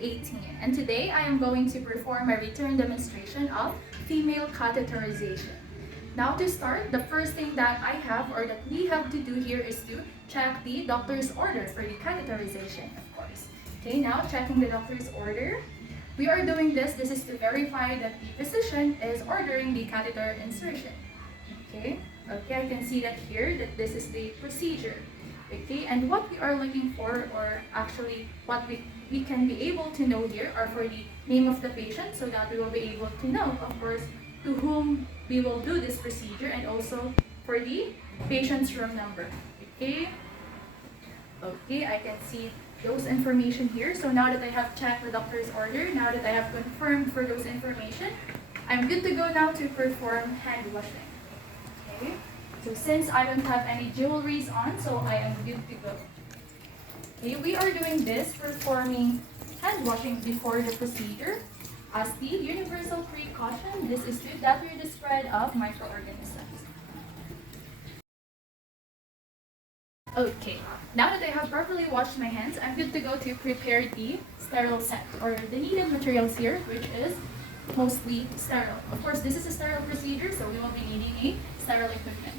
18, and today I am going to perform a return demonstration of female catheterization. Now to start, the first thing that I have or that we have to do here is to check the doctor's order for the catheterization, of course. Okay, now checking the doctor's order. We are doing this is to verify that the physician is ordering the catheter insertion. Okay, I can see that here that this is the procedure. Okay, and what we are looking for, or actually what we can be able to know here, are for the name of the patient, so that we will be able to know, of course, to whom we will do this procedure, and also for the patient's room number. Okay, I can see those information here. So now that I have checked the doctor's order, now that I have confirmed for those information, I'm good to go now to perform hand washing. Okay, so since I don't have any jewelries on, so I am good to go. Okay, we are doing this, performing hand washing before the procedure. As the universal precaution, this is to deter the spread of microorganisms. Okay, now that I have properly washed my hands, I'm good to go to prepare the sterile set, or the needed materials here, which is mostly sterile. Of course, this is a sterile procedure, so we will be needing a sterile equipment.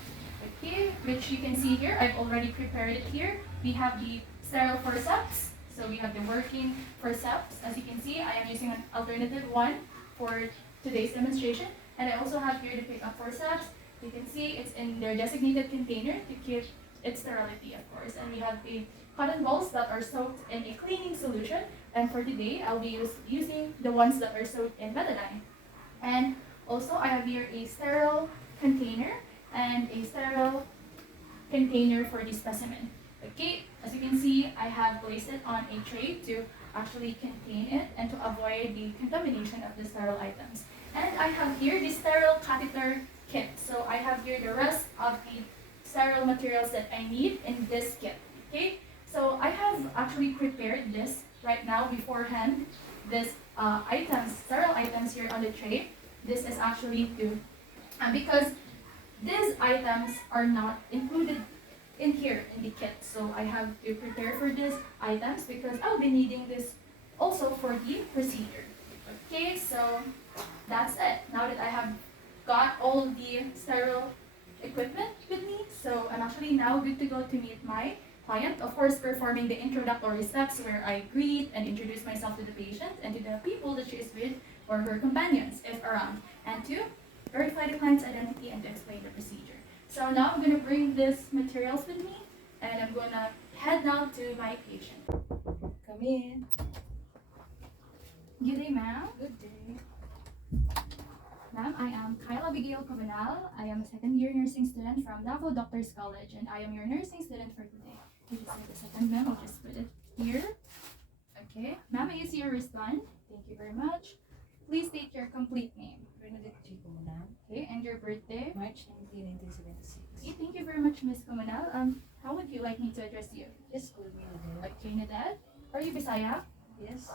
Okay, which you can see here, I've already prepared it here. We have the sterile forceps, so we have the working forceps. As you can see, I am using an alternative one for today's demonstration. And I also have here the pickup forceps. You can see it's in their designated container to keep its sterility, of course. And we have the cotton balls that are soaked in a cleaning solution. And for today, I'll be using the ones that are soaked in betadine. And also, I have here a sterile container and a sterile container for the specimen. Okay, as you can see, I have placed it on a tray to actually contain it and to avoid the contamination of the sterile items. And I have here the sterile catheter kit. So I have here the rest of the sterile materials that I need in this kit. Okay, so I have actually prepared this right now beforehand. This sterile items here on the tray. This is actually because these items are not included in here in the kit. So I have to prepare for these items because I'll be needing this also for the procedure. Okay, so that's it. Now that I have got all the sterile equipment with me, so I'm actually now good to go to meet my client. Of course, performing the introductory steps where I greet and introduce myself to the patient and to the people that she is with or her companions if around, and to verify the client's identity and to explain the procedure. So now I'm going to bring these materials with me and I'm going to head now to my patient. Come in. Good day, ma'am. Good day. Ma'am, I am Kyle Abigail Comonal. I am a second-year nursing student from Davao Doctors College, and I am your nursing student for today. You just need a second, ma'am. I'll just put it here. Okay. Ma'am, may you see your wristband? Thank you very much. Please state your complete name. CPC-Comonal. Okay, and your birthday. March 19, 1976. Okay, thank you very much, Miss Comonal. How would you like me to address you? Just call me Nadal. Okay, Nadad. Are you Bisaya? Yes.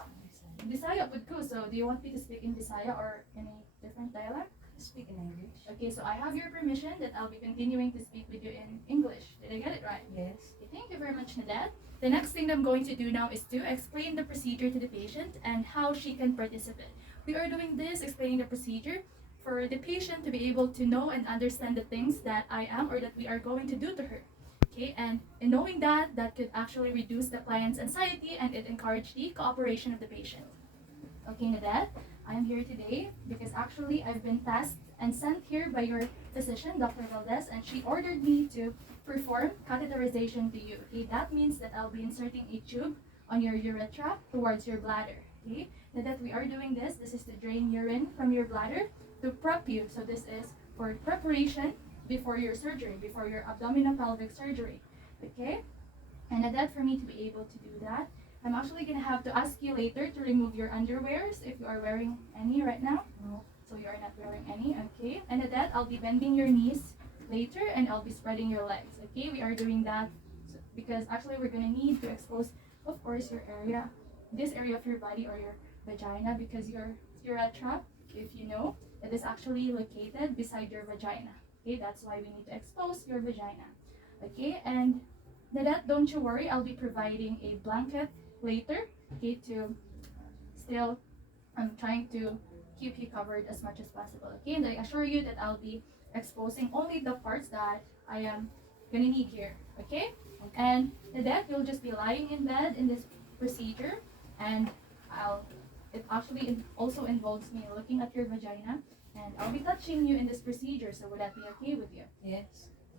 Bisaya would go. So, do you want me to speak in Bisaya or in a different dialect? Speak in English. Okay, so I have your permission that I'll be continuing to speak with you in English. Did I get it right? Yes. Okay, thank you very much, Nadad. The next thing I'm going to do now is to explain the procedure to the patient and how she can participate. We are doing this, explaining the procedure, for the patient to be able to know and understand the things that I am or that we are going to do to her. Okay, and in knowing that, that could actually reduce the client's anxiety and it encourage the cooperation of the patient. Okay, Nadad, I am here today because actually I've been tasked and sent here by your physician, Dr. Valdez, and she ordered me to perform catheterization to you. Okay, that means that I'll be inserting a tube on your urethra towards your bladder. Okay, now that we are doing this is to drain urine from your bladder to prep you. So this is for preparation before your surgery, before your abdominopelvic surgery. Okay, and that for me to be able to do that, I'm actually gonna have to ask you later to remove your underwears if you are wearing any right now. No. So you are not wearing any, okay? And at that, I'll be bending your knees later and I'll be spreading your legs, okay? We are doing that because actually we're gonna need to expose, of course, your area, this area of your body or your vagina, because your urethra, if you know, it is actually located beside your vagina, okay? That's why we need to expose your vagina, okay? And that, don't you worry, I'll be providing a blanket later, okay, to still I'm trying to keep you covered as much as possible. Okay, and I assure you that I'll be exposing only the parts that I am gonna need here. Okay, and then you'll just be lying in bed in this procedure, and I'll. It actually also involves me looking at your vagina, and I'll be touching you in this procedure. So would that be okay with you? Yes.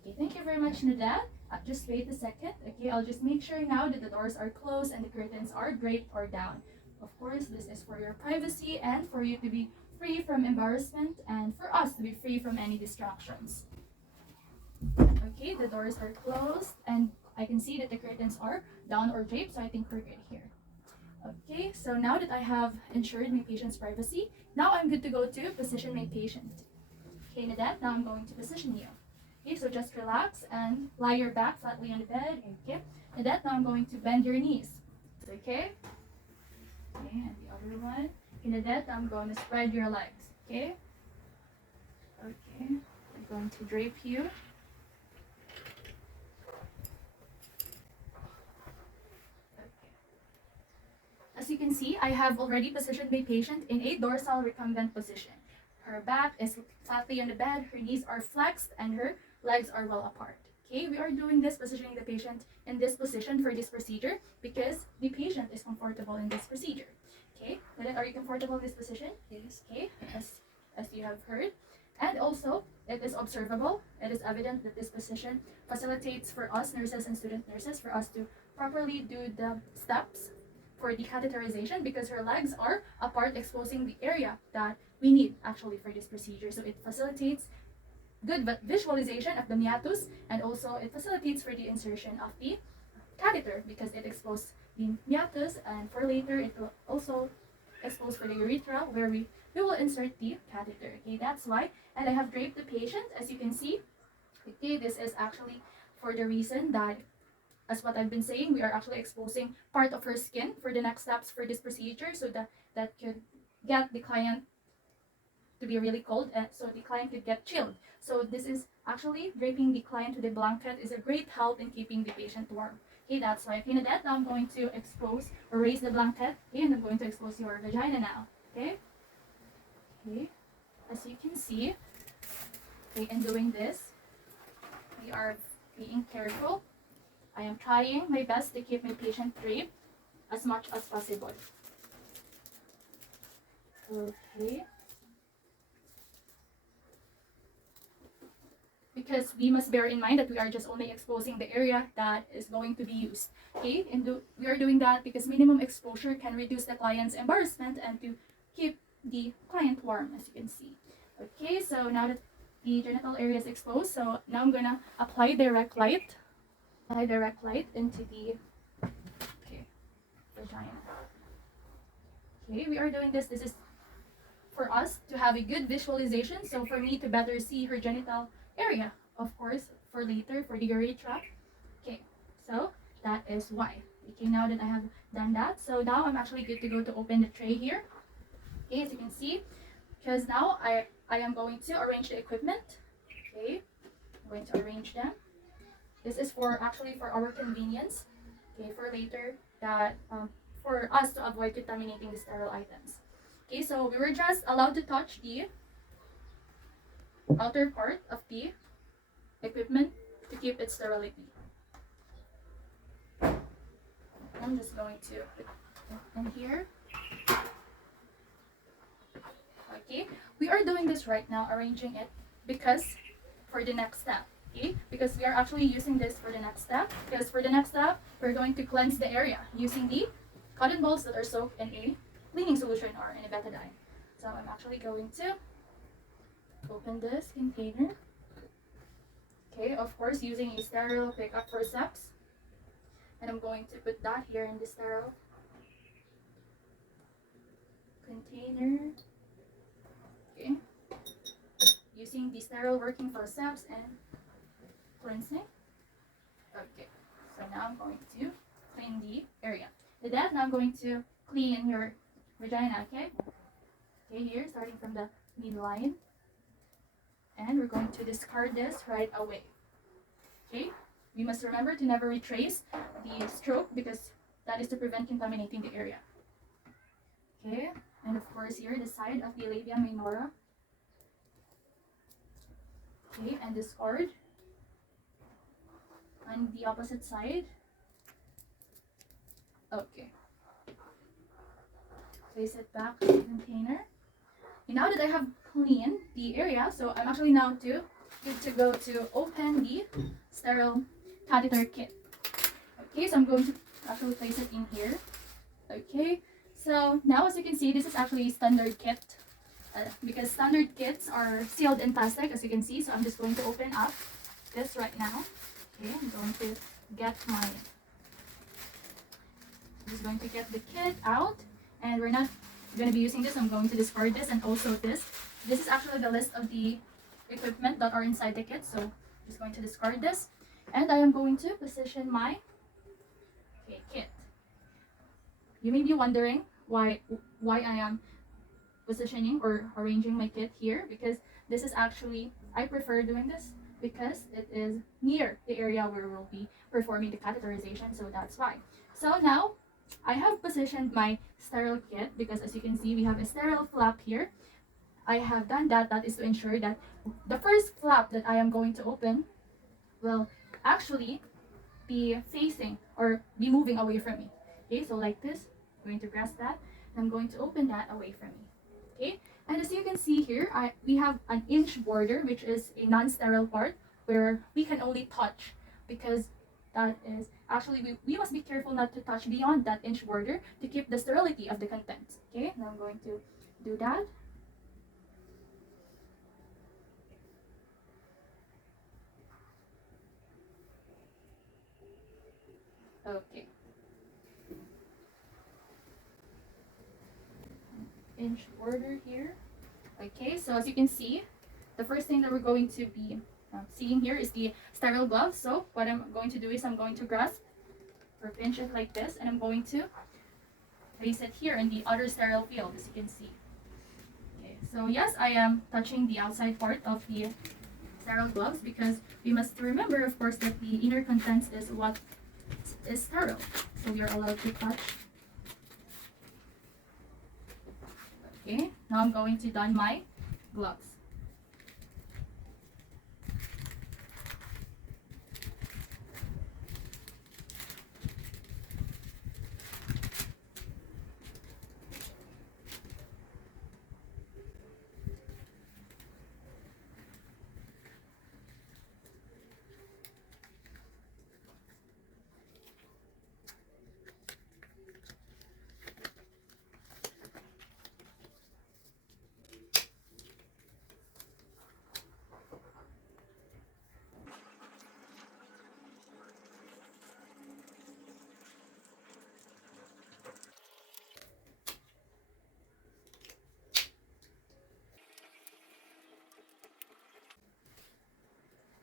Okay, thank you very much, Nadab. Just wait a second. Okay, I'll just make sure now that the doors are closed and the curtains are draped or down. Of course, this is for your privacy and for you to be free from embarrassment and for us to be free from any distractions. Okay, the doors are closed and I can see that the curtains are down or draped, so I think we're good here. Okay, so now that I have ensured my patient's privacy, now I'm good to go to position my patient. Okay, Nadab, now I'm going to position you. Okay, so just relax and lie your back flatly on the bed. Okay, Nadab, now I'm going to bend your knees. Okay? Okay, and the other one. In that, I'm going to spread your legs. Okay? Okay. I'm going to drape you. Okay. As you can see, I have already positioned my patient in a dorsal recumbent position. Her back is flatly on the bed, her knees are flexed, and her legs are well apart. Okay, we are doing this, positioning the patient in this position for this procedure because the patient is comfortable in this procedure. Okay, are you comfortable in this position? Yes. Okay, as you have heard. And also, it is observable, it is evident that this position facilitates for us nurses and student nurses for us to properly do the steps for the catheterization because her legs are apart, exposing the area that we need actually for this procedure. So it facilitates good visualization of the meatus, and also it facilitates for the insertion of the catheter because it exposes the meatus, and for later it will also expose for the urethra where we will insert the catheter. Okay, that's why. And I have draped the patient, as you can see. Okay, this is actually for the reason that, as what I've been saying, we are actually exposing part of her skin for the next steps for this procedure, so that could get the client to be really cold, and so the client could get chilled. So this is actually draping the client with a blanket is a great help in keeping the patient warm. Okay, that's why. Okay, now I'm going to expose or raise the blanket. Okay, and I'm going to expose your vagina now. Okay. Okay. As you can see, okay, in doing this, we are being careful. I am trying my best to keep my patient draped as much as possible. Okay. Because we must bear in mind that we are just only exposing the area that is going to be used. Okay, and we are doing that because minimum exposure can reduce the client's embarrassment and to keep the client warm, as you can see. Okay, so now that the genital area is exposed, so now I'm gonna apply direct light into the vagina. Okay, we are doing this. This is for us to have a good visualization. So for me to better see her genital area, of course, for later for the urethra. Okay, so that is why. Okay, now that I have done that, so now I'm actually good to go to open the tray here. Okay, as you can see, because now I am going to arrange the equipment. Okay, I'm going to arrange them. This is for actually for our convenience. Okay, for later that for us to avoid contaminating the sterile items. Okay, so we were just allowed to touch the outer part of the equipment to keep its sterility. I'm just going to put it in here. Okay, we are doing this right now, arranging it because for the next step. Okay, because we are actually using this for the next step. Because for the next step, we're going to cleanse the area using the cotton balls that are soaked in a cleaning solution or in a betadine. So I'm actually going to open this container. Okay, of course, using a sterile pickup forceps. And I'm going to put that here in the sterile container. Okay, using the sterile working forceps and rinsing. Okay, so now I'm going to clean the area. With that, now I'm going to clean your vagina, okay? Okay, here, starting from the midline. And we're going to discard this right away. Okay, we must remember to never retrace the stroke because that is to prevent contaminating the area. Okay, and of course here the side of the labia minora. Okay, and this cord on the opposite side. Okay, place it back in the container. And now that I have cleaned the area, so I'm actually now good to go to open the sterile catheter kit. Okay, so I'm going to actually place it in here. Okay, so now as you can see, this is actually a standard kit because standard kits are sealed in plastic, as you can see. So I'm just going to open up this right now. Okay, I'm going to get the kit out, and we're not going to be using this. I'm going to discard this, and also this is actually the list of the equipment that are inside the kit, so I'm just going to discard this, and I am going to position my kit. You may be wondering why I am positioning or arranging my kit here, because this is actually, I prefer doing this because it is near the area where we'll be performing the catheterization, so that's why. So now I have positioned my sterile kit because, as you can see, we have a sterile flap here. I have done that. That is to ensure that the first flap that I am going to open will actually be facing or be moving away from me. Okay, so like this, I'm going to press that, and I'm going to open that away from me. Okay, and as you can see here, we have an inch border, which is a non-sterile part where we can only touch, because that is actually, we must be careful not to touch beyond that inch border to keep the sterility of the contents. Okay, now I'm going to do that. Okay. Inch border here. Okay, so as you can see, the first thing that we're going to be seeing here is the sterile gloves. So what I'm going to do is I'm going to grasp or pinch it like this, and I'm going to place it here in the other sterile field, as you can see. Okay, so yes, I am touching the outside part of the sterile gloves because we must remember, of course, that the inner contents is what is sterile. So we are allowed to touch. Okay, now I'm going to don my gloves.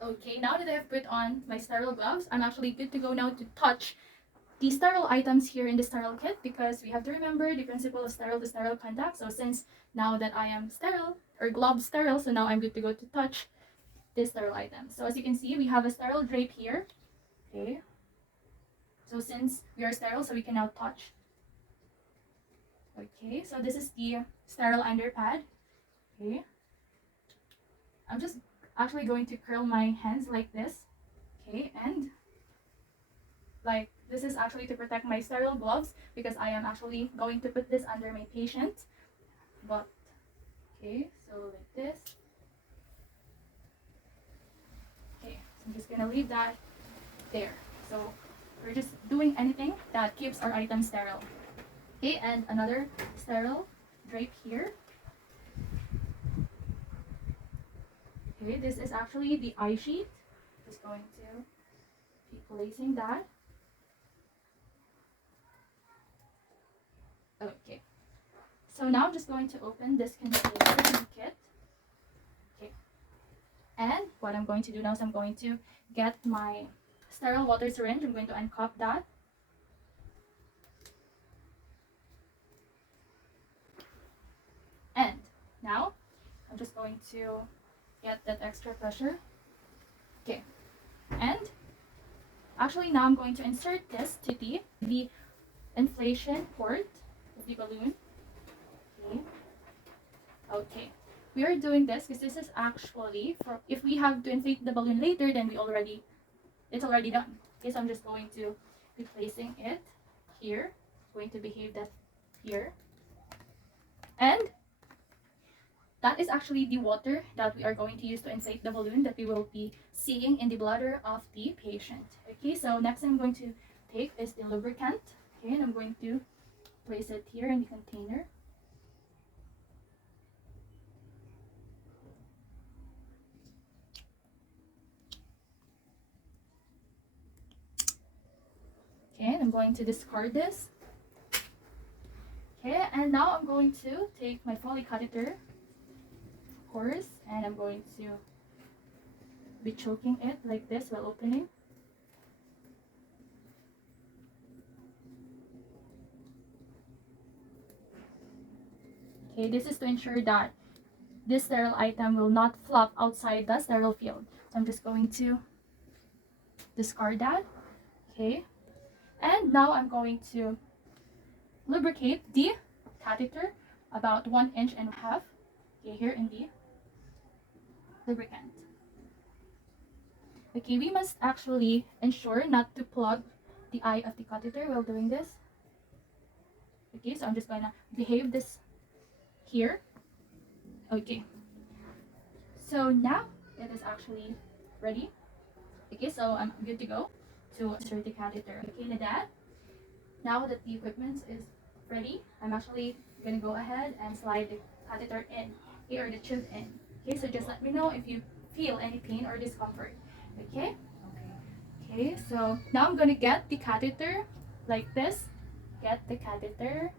Okay, now that I've put on my sterile gloves, I'm actually good to go now to touch the sterile items here in the sterile kit, because we have to remember the principle of sterile to sterile contact. So since now that I am sterile or glove sterile, so now I'm good to go to touch this sterile item. So as you can see, we have a sterile drape here. Okay. So since we are sterile, so we can now touch. Okay, so this is the sterile underpad. Okay. I'm just actually going to curl my hands like this. Okay, and like this is actually to protect my sterile gloves, because I am actually going to put this under my patient. But okay, so like this. Okay, so I'm just gonna leave that there. So we're just doing anything that keeps our item sterile. Okay, and another sterile drape here. Okay, this is actually the eye sheet. Just going to be placing that. Okay. So now I'm just going to open this container kit. Okay. And what I'm going to do now is I'm going to get my sterile water syringe. I'm going to uncup that. And now I'm just going to get that extra pressure. Okay. And actually now I'm going to insert this to the inflation port of the balloon. Okay, we are doing this because this is actually for if we have to inflate the balloon later, then it's already done. Okay, so I'm just going to be placing it here. Going to behave that here, and that is actually the water that we are going to use to inflate the balloon that we will be seeing in the bladder of the patient. Okay, so next I'm going to take is the lubricant. Okay, and I'm going to place it here in the container. Okay, and I'm going to discard this. Okay, and now I'm going to take my Foley catheter, of course, and I'm going to be choking it like this while opening. Okay, this is to ensure that this sterile item will not flop outside the sterile field. So I'm just going to discard that. Okay, and now I'm going to lubricate the catheter about 1.5 inches. Okay, here in the lubricant. Okay, we must actually ensure not to plug the eye of the catheter while doing this. Okay, so I'm just gonna behave this here. Okay, so now it is actually ready. Okay, so I'm good to go to insert the catheter. Okay, na that. Now that the equipment is ready, I'm actually gonna go ahead and slide the catheter in, okay, or the tube in. Okay, so just let me know if you feel any pain or discomfort. Okay? Okay, so now I'm gonna get the catheter like this. Get the catheter.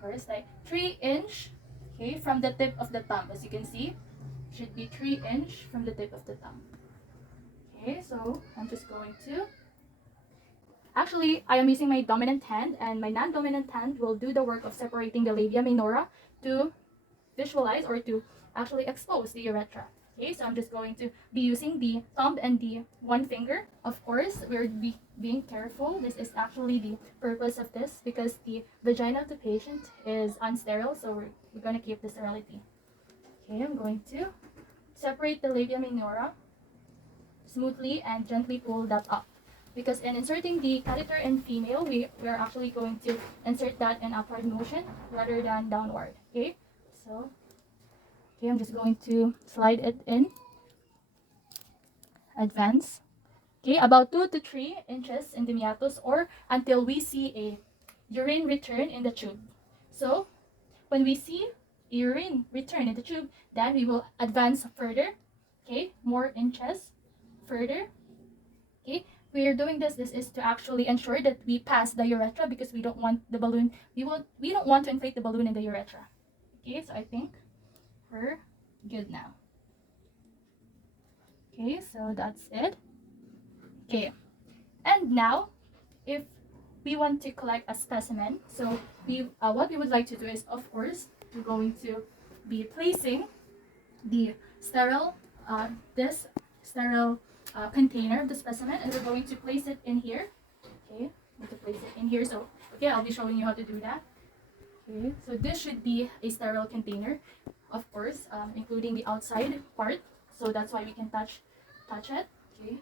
First, like 3 inch, okay, from the tip of the thumb. As you can see, should be 3 inch from the tip of the thumb. Okay, so I'm just going to. Actually, I am using my dominant hand, and my non-dominant hand will do the work of separating the labia minora to visualize or to actually expose the urethra. Okay, so I'm just going to be using the thumb and the one finger. Of course, we're being careful. This is actually the purpose of this because the vagina of the patient is unsterile, so we're going to keep the sterility. Okay, I'm going to separate the labia minora smoothly and gently pull that up. Because in inserting the catheter in female, we are actually going to insert that in upward motion rather than downward. Okay, so okay, I'm just going to slide it in. Advance. Okay, about 2 to 3 inches in the meatus or until we see a urine return in the tube. So when we see urine return in the tube, then we will advance further. Okay, more inches further. Okay, we are doing this. This is to actually ensure that we pass the urethra because we don't want the balloon. We don't want to inflate the balloon in the urethra. Okay, so I think we're good now. Okay, so that's it. Okay, and now if we want to collect a specimen, so what we would like to do is, of course, we're going to be placing the sterile this sterile container of the specimen, and we're going to place it in here. Okay, we have to place it in here. So okay, I'll be showing you how to do that. Okay, so this should be a sterile container, of course, including the outside part. So that's why we can touch it. Okay.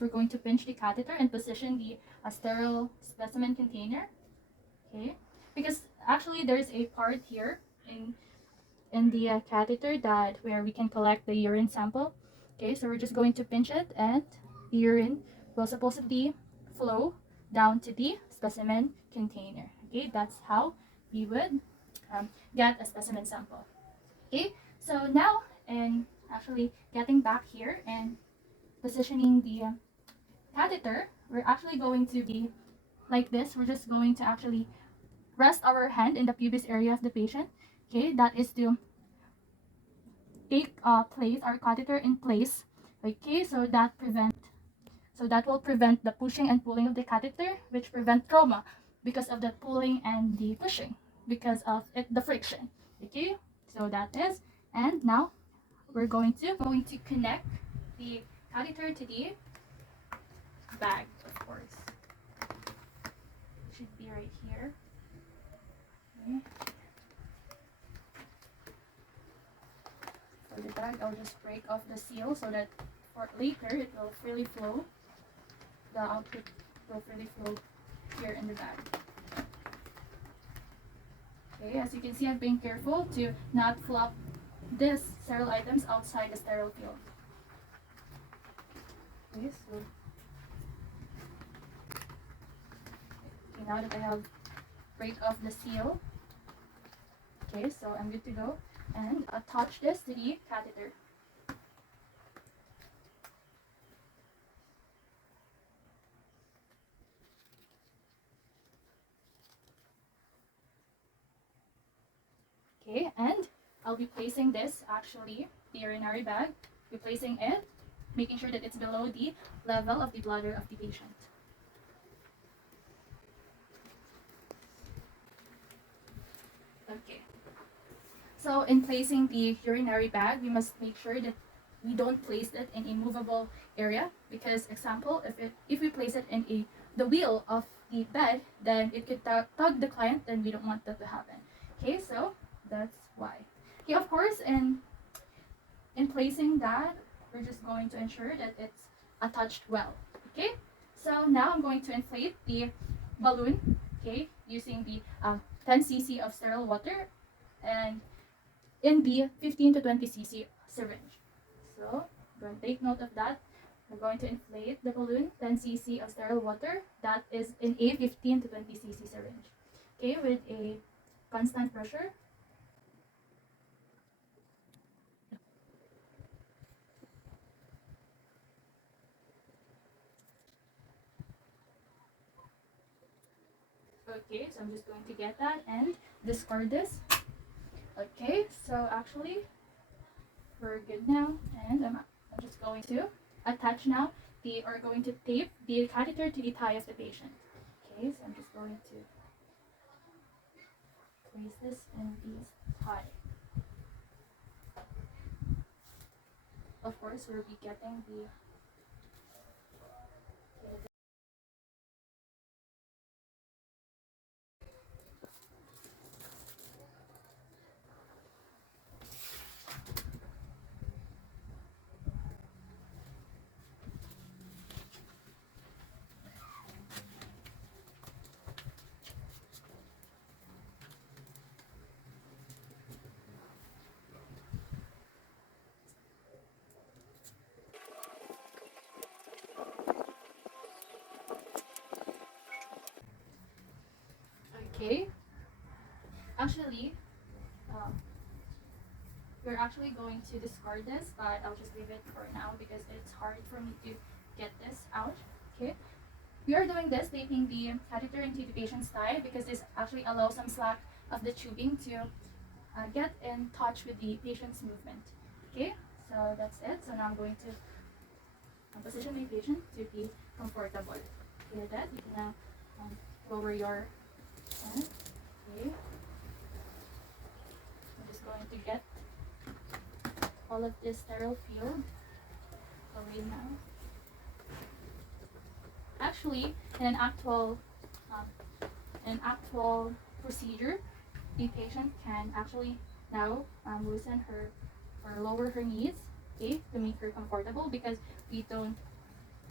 We're going to pinch the catheter and position the sterile specimen container. Okay, because actually there's a part here in the catheter that where we can collect the urine sample. Okay, so we're just going to pinch it, and the urine will supposedly flow down to the specimen container. Okay, that's how we would get a specimen sample. Okay, so now in actually getting back here and positioning the catheter, we're actually going to be like this. We're just going to actually rest our hand in the pubis area of the patient. Okay, that is to take place our catheter in place. Okay, so that will prevent the pushing and pulling of the catheter, which prevent trauma because of the pulling and the pushing because of the friction. Okay, so that is, and now we're going to connect the catheter to the bag, of course. It should be right here. Okay. For the bag, I'll just break off the seal so that for later it will freely flow. The output will freely flow here in the bag. Okay, as you can see, I've been careful to not flop these sterile items outside the sterile field. Okay, so now that I have break off the seal, okay, so I'm good to go, and attach this to the catheter. Okay, and I'll be placing this, actually, the urinary bag, be placing it, making sure that it's below the level of the bladder of the patient. Okay. So in placing the urinary bag, we must make sure that we don't place it in a movable area, because example, if we place it in the wheel of the bed, then it could tug the client, then we don't want that to happen. Okay, so that's why. Okay, of course, in placing that, we're just going to ensure that it's attached well. Okay, so now I'm going to inflate the balloon, okay, using the 10 cc of sterile water and in the 15 to 20 cc syringe. So I'm going to take note of that. We're going to inflate the balloon 10 cc of sterile water, that is in a 15 to 20 cc syringe, okay, with a constant pressure. Okay, so I'm just going to get that and discard this. Okay, so actually we're good now, and I'm just going to attach now or going to tape the catheter to the thigh of the patient. Okay, so I'm just going to place this in the thigh. Of course, we'll be getting the okay. Actually, we're actually going to discard this, but I'll just leave it for now because it's hard for me to get this out. Okay. We are doing this, taping the catheter into the patient's thigh, because this actually allows some slack of the tubing to get in touch with the patient's movement. Okay, so that's it. So now I'm going to position my patient to be comfortable. Okay, with that, you can now lower your hand. Okay. I'm just going to get all of this sterile field away now. Actually, in an actual procedure, the patient can actually now loosen her or lower her knees, okay, to make her comfortable, because we don't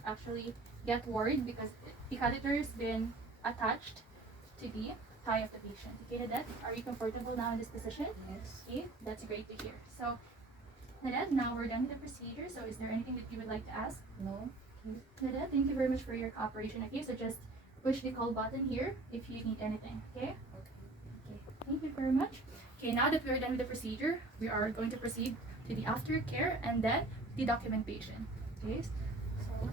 actually get worried because the catheter has been attached to the thigh of the patient. Okay, Nadette, are you comfortable now in this position? Yes. Okay, that's great to hear. So, Nadette, now we're done with the procedure. So, is there anything that you would like to ask? No. Nadette, thank you very much for your cooperation. Okay, so just push the call button here if you need anything. Okay. Okay, thank you very much. Okay, now that we're done with the procedure, we are going to proceed to the aftercare and then the documentation. Okay, so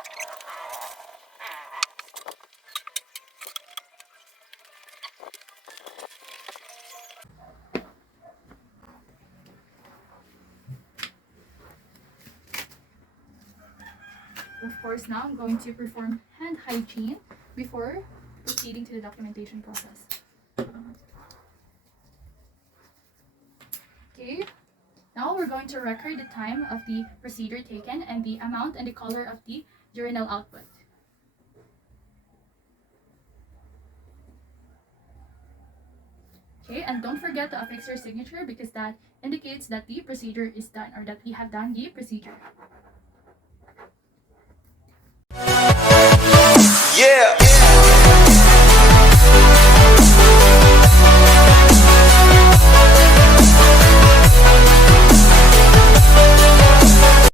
of course now I'm going to perform hand hygiene before proceeding to the documentation process. Okay, now we're going to record the time of the procedure taken and the amount and the color of the urinal output. Okay, and don't forget to affix your signature because that indicates that the procedure is done or that we have done the procedure. Yeah.